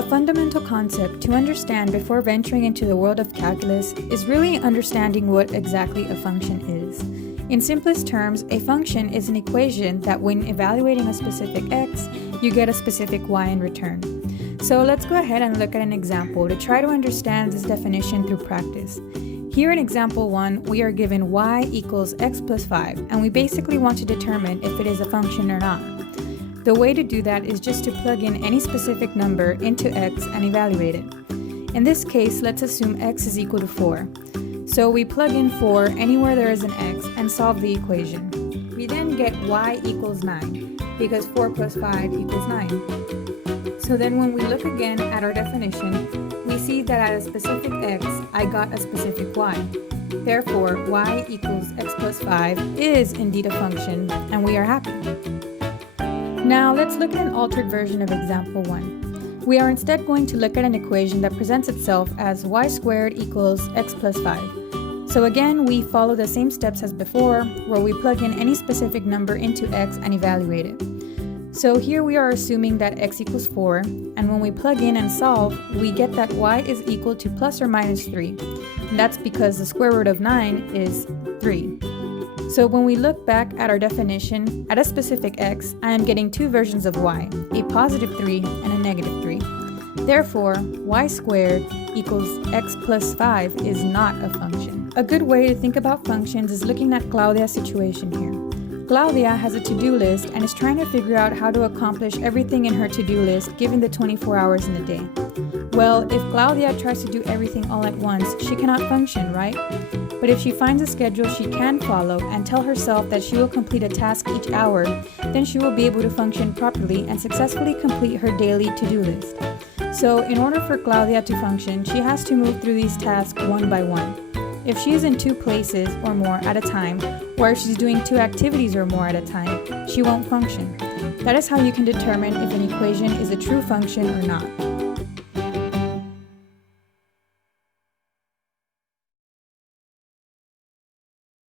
A fundamental concept to understand before venturing into the world of calculus is really understanding what exactly a function is. In simplest terms, a function is an equation that when evaluating a specific x, you get a specific y in return. So let's go ahead and look at an example to try to understand this definition through practice. Here in example 1, we are given y equals x plus 5, and we basically want to determine if it is a function or not. The way to do that is just to plug in any specific number into x and evaluate it. In this case, let's assume x is equal to 4. So we plug in 4 anywhere there is an x and solve the equation. We then get y equals 9, because 4 plus 5 equals 9. So then when we look again at our definition, we see that at a specific x, I got a specific y. Therefore, y equals x plus 5 is indeed a function, and we are happy. Now let's look at an altered version of example 1. We are instead going to look at an equation that presents itself as y squared equals x plus 5. So again, we follow the same steps as before, where we plug in any specific number into x and evaluate it. So here we are assuming that x equals 4, and when we plug in and solve, we get that y is equal to plus or minus 3. And that's because the square root of 9 is 3. So when we look back at our definition, at a specific x, I am getting two versions of y, a positive 3 and a negative 3. Therefore, y squared equals x plus 5 is not a function. A good way to think about functions is looking at Claudia's situation here. Claudia has a to-do list and is trying to figure out how to accomplish everything in her to-do list given the 24 hours in the day. Well, if Claudia tries to do everything all at once, she cannot function, right? But if she finds a schedule she can follow and tell herself that she will complete a task each hour, then she will be able to function properly and successfully complete her daily to-do list. So in order for Claudia to function, she has to move through these tasks one by one. If she is in two places or more at a time, or if she's doing two activities or more at a time, she won't function. That is how you can determine if an equation is a true function or not.